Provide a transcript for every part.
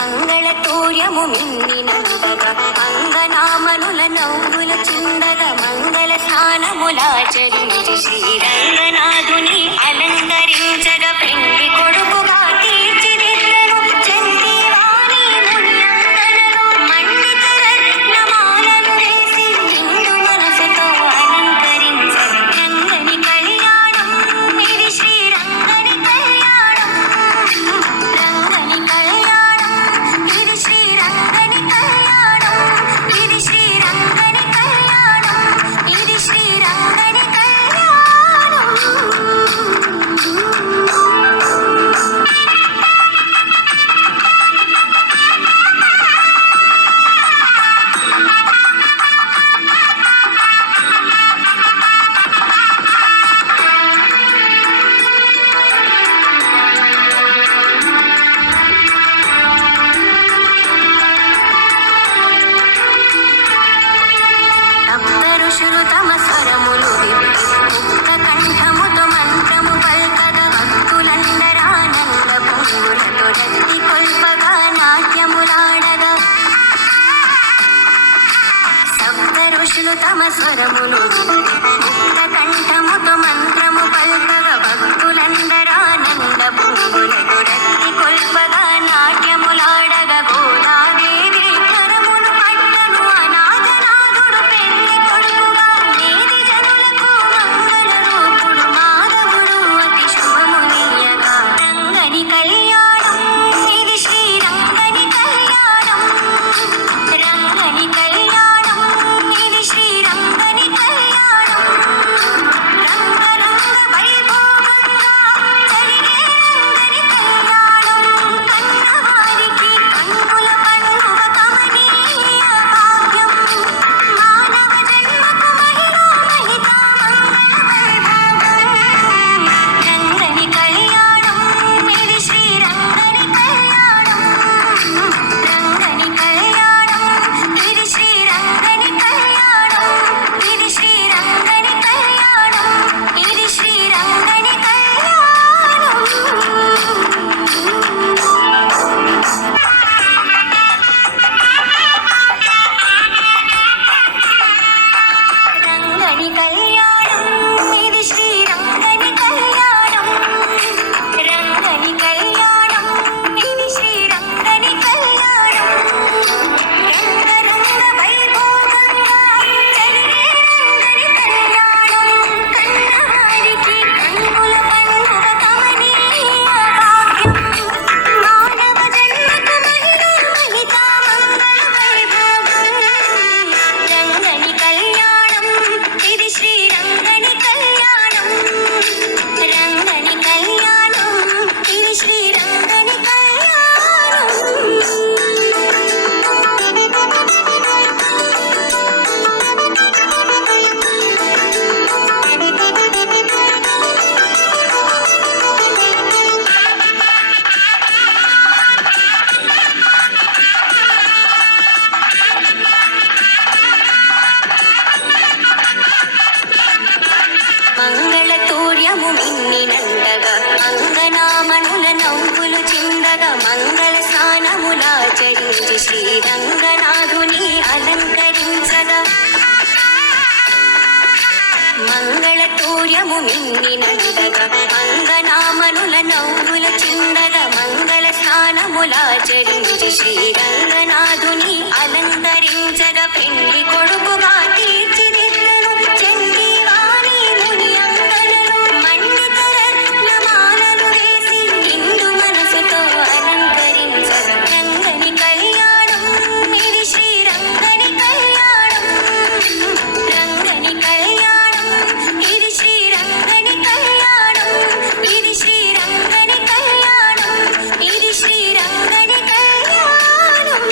మంగళతూర్యము మిన్నినంతగా అంగనామనుల నవ్వుల చిందగ మంగళ స్నానములాచరించి శ్రీరంగనాథుని అలంకరించగ పెండి కొడుకుగా తీర్చిదిద్దను చందీవాణి మునియంతనలో మండిత రత్నమాలను వేసి నిండు మనసుతో అలంకరించగ రంగని కళ్యాణం ఇది శ్రీరంగని కళ్యాణం రంగని కళ్యాణం ఇది శ్రీరంగని కళ్యాణం ఇది శ్రీరంగని కళ్యాణం ఇది శ్రీరంగని కళ్యాణం ఋషులు తమ స్వరములు ముక్త కంఠముతో మంత్రము పల్కగ భక్తులందరానంద పొంగులతో రక్తి కొల్పగా నాట్యములాడగా సప్త ఋషులు తమ స్వరములు ముక్త కంఠముతో మంత్రము పల్కగ భక్తులందరానంద పొంగులతో రక్తి కొల్పగా నాట్యములాడగా గోదాదేవి కరమును పట్టను అనాథనాథుడు పెళ్లి కొడుకుగా నేది జనులకు మంగళ రూపుడు మాధవుడు అతి శుభమునీయగా రంగని కళ్యాణం ఇది శ్రీరంగని కళ్యాణం రంగని కళ్యాణం ఇది శ్రీరంగని కళ్యాణం రంగరంగ వైభోగంగా జరిగే రంగని కళ్యాణం కన్నవారికి కన్నుల పండుగ కమనీయ భాగ్యం మానవ జన్మకు మహిళా మహిత మంగళ వైభోగం రంగని కళ్యాణం ఇది శ్రీరంగని కళ్యాణం రంగని కళ్యాణం ఇది శ్రీరంగని కళ్యాణం ఇది శ్రీరంగని కళ్యాణం ఇది శ్రీరంగని రంగని కళ్యాణం ఇది శ్రీరంగని కళ్యాణం రంగని కళ్యాణం ఇది శ్రీరంగని కళ్యాణం రంగరంగ వైభోగంగా జరిగే రంగని కళ్యాణం కన్నవారికి కన్నుల పండుగ కమనీయ భాగ్యం మానవ జన్మకు మహిళా మహిత మంగళ వైభోగం రంగని కళ్యాణం ఇది శ్రీరంగని కళ్యాణం రంగని కళ్యాణం ఇది శ్రీరంగని మంగళతూర్యము మిన్నినంతగా అంగనామనుల నవ్వులు చిందగా మంగళ స్నానములాచరించి శ్రీరంగనాథుని అలంకరించగా మంగళతూర్యము మిన్నినందగా అంగనామనుల నవ్వుల చిందగా మంగళ స్నానములాచరించి శ్రీరంగనాథుని అలంకరించగా పెళ్లి కొడుకుగా తీర్చిదిద్దను చండీవాణి ముని అంగనను మండిత రత్నమాలలు వేసి నిండు మనసుతో అలంకరించగా రంగని కళ్యాణం ఇది శ్రీరంగని కళ్యాణం రంగని కళ్యాణం ఇది శ్రీరంగని కళ్యాణం ఇది శ్రీరంగని కళ్యాణం ఇది శ్రీరంగని కళ్యాణం.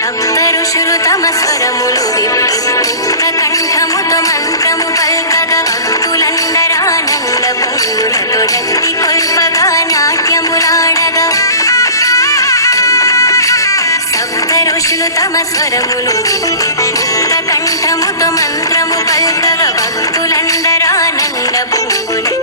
సప్త ఋషులు తమ స్వరములు విప్పి ముక్త కంఠముతో మంత్రము పల్కగా భక్తులందరానంద పొంగులతో రక్తి కొల్పగా నాట్యములాడగా సప్త ఋషులు తమ స్వరములు విప్పి ముక్త కంఠముతో మంత్రము పల్కగా భక్తులందరానంద పొంగులతో